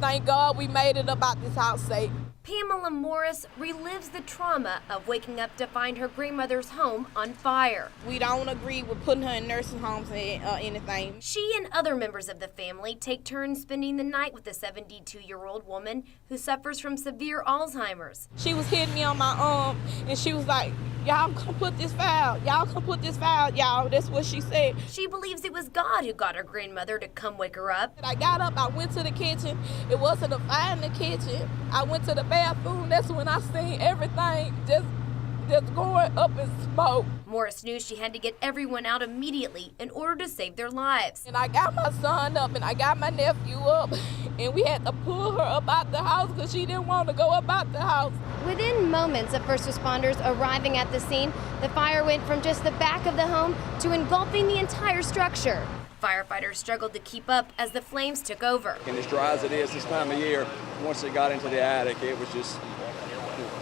Thank God we made it up out this house safe. Pamela Morris relives the trauma of waking up to find her grandmother's home on fire. We don't agree with putting her in nursing homes and anything. She and other members of the family take turns spending the night with the 72-year-old woman who suffers from severe Alzheimer's. She was hitting me on my arm, and she was like, y'all come put this file. Y'all come put this file, y'all. That's what she said. She believes it was God who got her grandmother to come wake her up. I got up, I went to the kitchen. It wasn't a fire in the kitchen. I went to the bathroom. That's when I seen everything just going up in smoke. Morris knew she had to get everyone out immediately in order to save their lives. And I got my son up and I got my nephew up, and we had to pull her up out the house because she didn't want to go up out the house. Within moments of first responders arriving at the scene, the fire went from just the back of the home to engulfing the entire structure. Firefighters struggled to keep up as the flames took over. And as dry as it is this time of year, once it got into the attic, it was just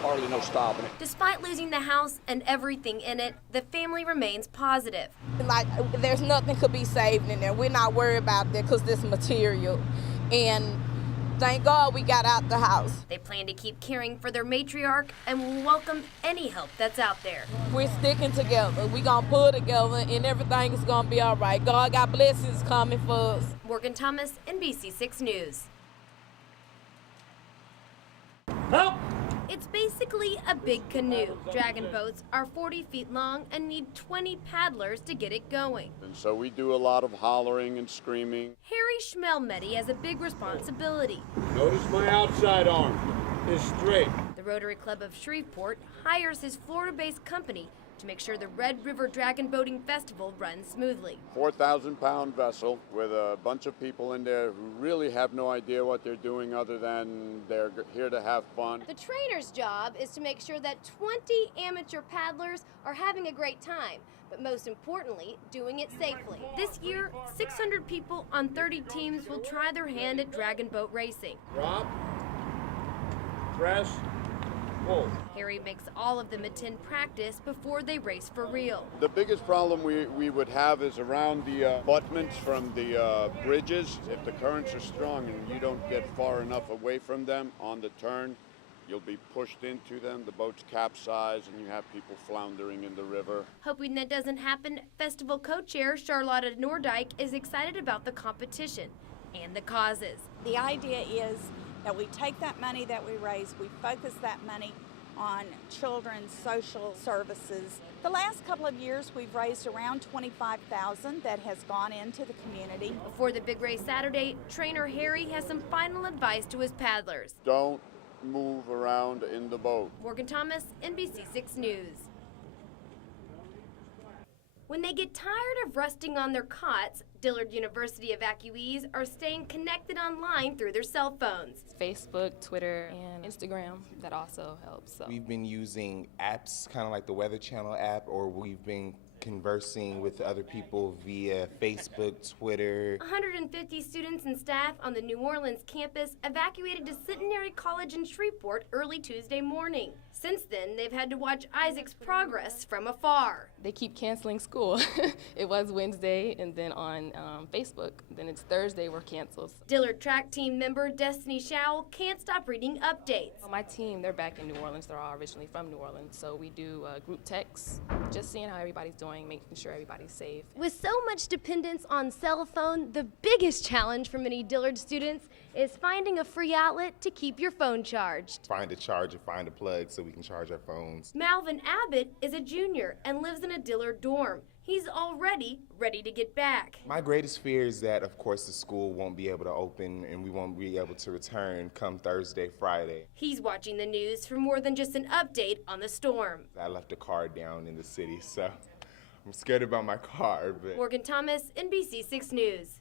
hardly no stopping it. Despite losing the house and everything in it, the family remains positive. Like, there's nothing could be saved in there. We're not worried about that because this material. And thank God we got out the house. They plan to keep caring for their matriarch and will welcome any help that's out there. We're sticking together. We're going to pull together and everything is going to be all right. God got blessings coming for us. Morgan Thomas, NBC6 News. Help! It's basically a big canoe. Dragon boats are 40 feet long and need 20 paddlers to get it going. And so we do a lot of hollering and screaming. Harry Schmelmedy has a big responsibility. Notice my outside arm is straight. The Rotary Club of Shreveport hires his Florida-based company to make sure the Red River Dragon Boating Festival runs smoothly. 4,000-pound vessel with a bunch of people in there who really have no idea what they're doing other than they're here to have fun. The trainer's job is to make sure that 20 amateur paddlers are having a great time, but most importantly, doing it safely. This year, 600 people on 30 teams will try their hand at dragon boat racing. Drop. Press. Pull. Harry makes all of them attend practice before they race for real. The biggest problem we would have is around the abutments from the bridges. If the currents are strong and you don't get far enough away from them on the turn, you'll be pushed into them, the boats capsize, and you have people floundering in the river. Hoping that doesn't happen, festival co-chair Charlotta Nordyke is excited about the competition and the causes. The idea is that we take that money that we raise, we focus that money on children's social services. The last couple of years, we've raised around $25,000 that has gone into the community. Before the big race Saturday, trainer Harry has some final advice to his paddlers. Don't move around in the boat. Morgan Thomas, NBC6 News. When they get tired of resting on their cots, Dillard University evacuees are staying connected online through their cell phones. Facebook, Twitter, and Instagram, that also helps. So. We've been using apps, kind of like the Weather Channel app, or we've been conversing with other people via Facebook, Twitter. 150 students and staff on the New Orleans campus evacuated to Centenary College in Shreveport early Tuesday morning. Since then, they've had to watch Isaac's progress from afar. They keep canceling school. It was Wednesday, and then on Facebook, then it's Thursday we're canceled. Dillard track team member Destiny Schowell can't stop reading updates. My team, they're back in New Orleans. They're all originally from New Orleans, so we do group texts, just seeing how everybody's doing, making sure everybody's safe. With so much dependence on cell phone, the biggest challenge for many Dillard students is finding a free outlet to keep your phone charged. Find a charger, find a plug so we can charge our phones. Malvin Abbott is a junior and lives in a Dillard dorm. He's already ready to get back. My greatest fear is that, of course, the school won't be able to open and we won't be able to return come Thursday, Friday. He's watching the news for more than just an update on the storm. I left a car down in the city, so I'm scared about my car. But Morgan Thomas, NBC6 News.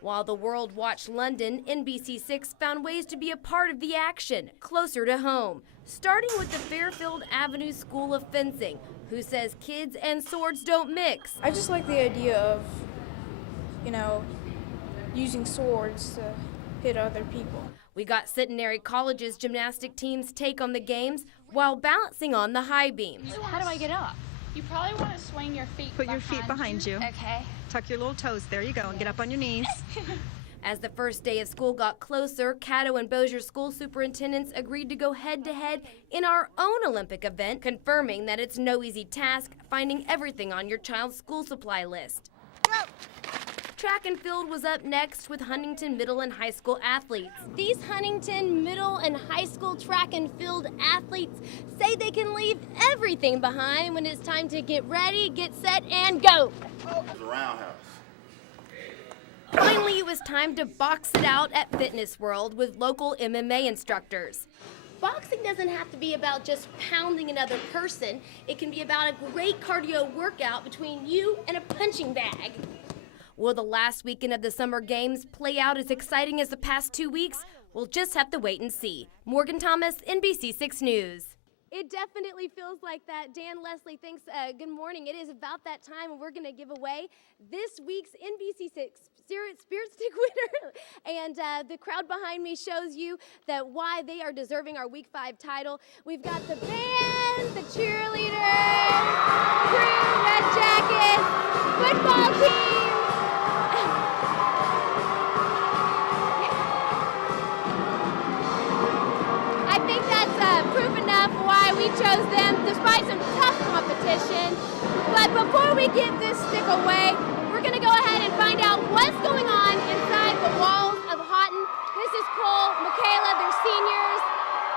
While the world watched London, NBC6 found ways to be a part of the action, closer to home. Starting with the Fairfield Avenue School of Fencing, who says kids and swords don't mix. I just like the idea of, using swords to hit other people. We got Centenary College's gymnastic team's take on the games while balancing on the high beams. How do I get up? You probably want to swing your feet Put your feet behind you. Okay. Tuck your little toes. There you go. And get up on your knees. As the first day of school got closer, Caddo and Bossier school superintendents agreed to go head-to-head in our own Olympic event, confirming that it's no easy task finding everything on your child's school supply list. Track and field was up next with Huntington Middle and High School athletes. These Huntington Middle and High School track and field athletes say they can leave everything behind when it's time to get ready, get set, and go. The roundhouse. Finally, it was time to box it out at Fitness World with local MMA instructors. Boxing doesn't have to be about just pounding another person. It can be about a great cardio workout between you and a punching bag. Will the last weekend of the summer games play out as exciting as the past 2 weeks? We'll just have to wait and see. Morgan Thomas, NBC6 News. It definitely feels like that. Dan, Leslie, thanks. Good morning. It is about that time, and we're going to give away this week's NBC6 Spirit Stick winner. And the crowd behind me shows you that why they are deserving our Week 5 title. We've got the band, the cheerleaders, crew, red jackets, football team. I think that's proof enough why we chose them, despite some tough competition. But before we give this stick away, we're going to go ahead and find out what's going on inside the walls of Houghton. This is Cole, Michaela, they're seniors.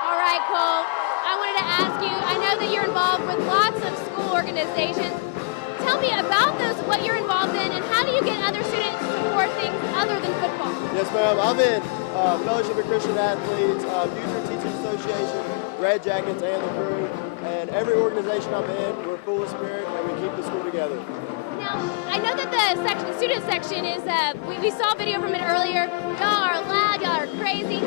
All right, Cole, I wanted to ask you, I know that you're involved with lots of school organizations. Tell me about those, what you're involved in, and how do you get other students to support things other than football? Yes, ma'am. I'm in Fellowship of Christian Athletes, Future Teachers Association, Red Jackets, and the crew. And every organization I'm in, we're full of spirit, and we keep the school together. Now, I know that the student section is, we saw a video from it earlier. Y'all are loud, y'all are crazy.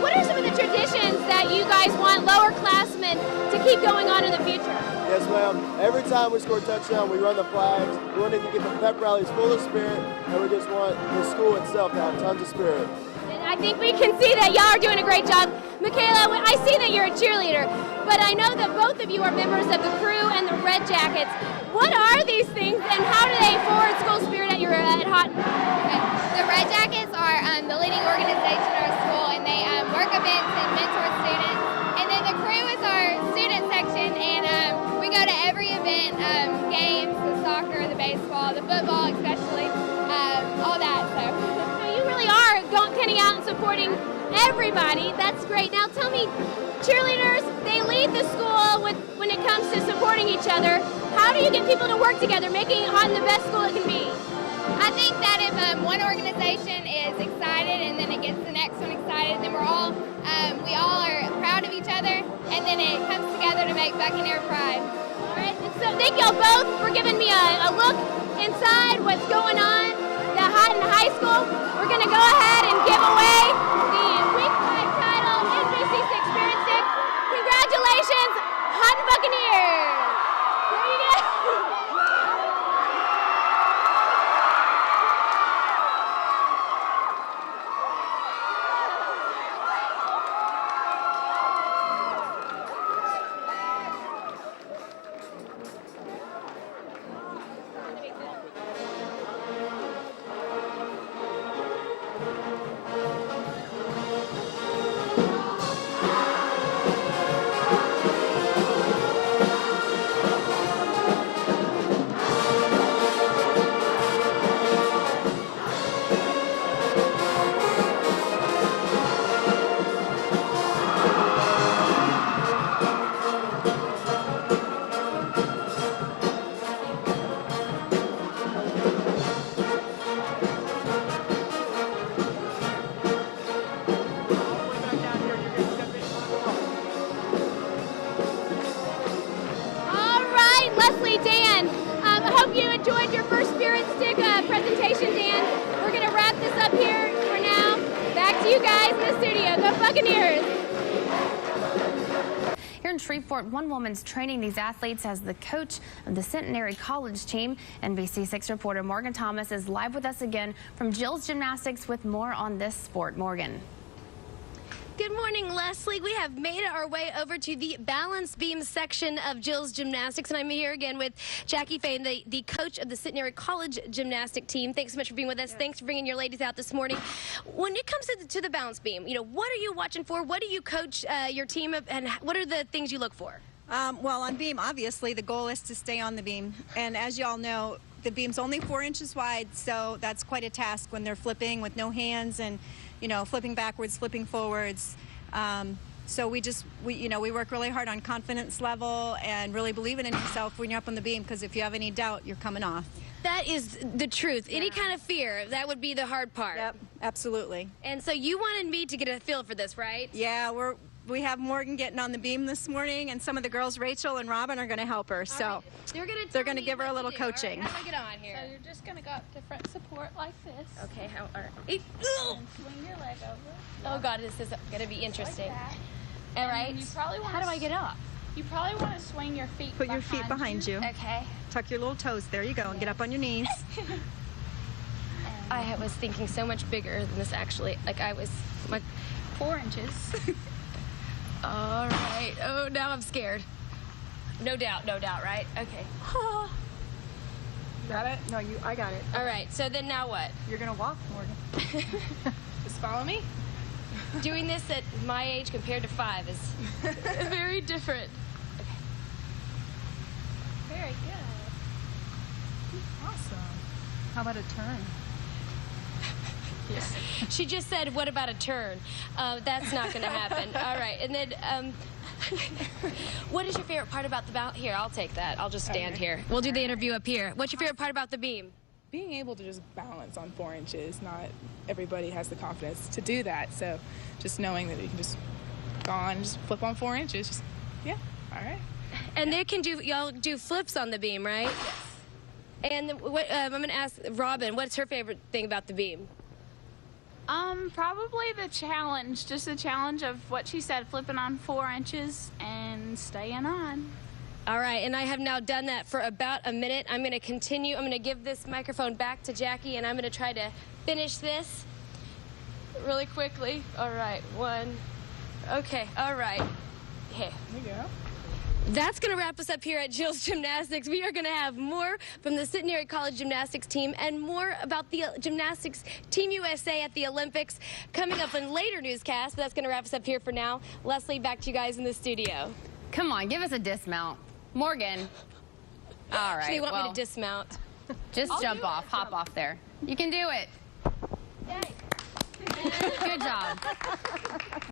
What are some of the traditions that you guys want lower classmen to keep going on in the future? Yes, ma'am. Every time we score a touchdown, we run the flags. We want to get the pep rallies full of spirit, and we just want the school itself to have tons of spirit. And I think we can see that y'all are doing a great job. Michaela, I see that you're a cheerleader, but I know that both of you are members of the crew and the Red Jackets. What are these things, and how do they forward school spirit at Houghton? Okay. The Red Jackets are the leading organization at our school, and they work events and mentor students. And then the crew is our student section, and we go to every event, games, the soccer, the baseball, the football especially, all that. So you really are getting out and supporting everybody. That's great. Now tell me, cheerleaders, they lead the school when it comes to supporting each other. How do you get people to work together, making Houghton the best school it can be? I think that if one organization is excited and then it gets the next one excited, then we all are proud of each other, and then it comes together to make Buccaneer pride. All right, and so thank y'all both for giving me a look inside what's going on at Houghton High School. We're going to go ahead and give away the Week 5 title, NBC6 Spirit Stick. Congratulations, Houghton Buccaneers. There you go. Leslie, Dan, I hope you enjoyed your first Spirit Stick presentation, Dan. We're going to wrap this up here for now. Back to you guys in the studio. Go Buccaneers! Here in Shreveport, one woman's training these athletes as the coach of the Centenary College team. NBC6 reporter Morgan Thomas is live with us again from Jill's Gymnastics with more on this sport. Morgan. Good morning, Leslie. We have made our way over to the balance beam section of Jill's Gymnastics, and I'm here again with Jackie Fain, the coach of the Centenary College gymnastic team. Thanks so much for being with us. Yes. Thanks for bringing your ladies out this morning. When it comes to the balance beam, you know, what are you watching for? What do you coach your team of, and what are the things you look for? Well, on beam, obviously, the goal is to stay on the beam. And as you all know, the beam's only 4 inches wide, so that's quite a task when they're flipping with no hands and, you know, flipping backwards, flipping forwards. So we work really hard on confidence level and really believing in yourself when you're up on the beam, because if you have any doubt, you're coming off. That is the truth. Any kind of fear, that would be the hard part. Yep, absolutely. And so you wanted me to get a feel for this, right? Yeah, we have Morgan getting on the beam this morning, and some of the girls, Rachel and Robin, are going to help her. So they're going to give her a little coaching. How do I get on here? So you're just going to go up to front support like this. Okay, how are and swing your leg over. Oh God, this is going to be interesting. Like all right. You probably want how do I get up? You probably want to swing your feet Put your feet behind you. Okay. Tuck your little toes. There you go. And get up on your knees. I was thinking so much bigger than this, actually. Like I was, 4 inches. All right. Oh, now I'm scared. No doubt, right? Okay. Got it? No, I got it. All right, so then now what? You're going to walk, Morgan. Just follow me. Doing this at my age compared to 5 is very different. Okay. Very good. Awesome. How about a turn? Yes. She just said, what about a turn? That's not going to happen. All right, and then what is your favorite part about the here, I'll take that. I'll just stand here. We'll do the interview up here. What's your favorite part about the beam? Being able to just balance on 4 inches. Not everybody has the confidence to do that. So just knowing that you can just go on and just flip on 4 inches. Just, yeah, all right. And they can y'all do flips on the beam, right? Yes. And I'm going to ask Robin, what's her favorite thing about the beam? Probably the challenge, just the challenge of what she said, flipping on 4 inches and staying on. All right, and I have now done that for about a minute. I'm going to continue. I'm going to give this microphone back to Jackie, and I'm going to try to finish this really quickly. All right, 1. Okay, all right. Hey. There you go. That's going to wrap us up here at Jill's Gymnastics. We are going to have more from the Centenary College gymnastics team and more about the gymnastics Team USA at the Olympics coming up in later newscasts. But that's going to wrap us up here for now. Leslie, back to you guys in the studio. Come on, give us a dismount. Morgan. All right. So you want me to dismount? Just jump off, hop off there. You can do it. Yay. Good job.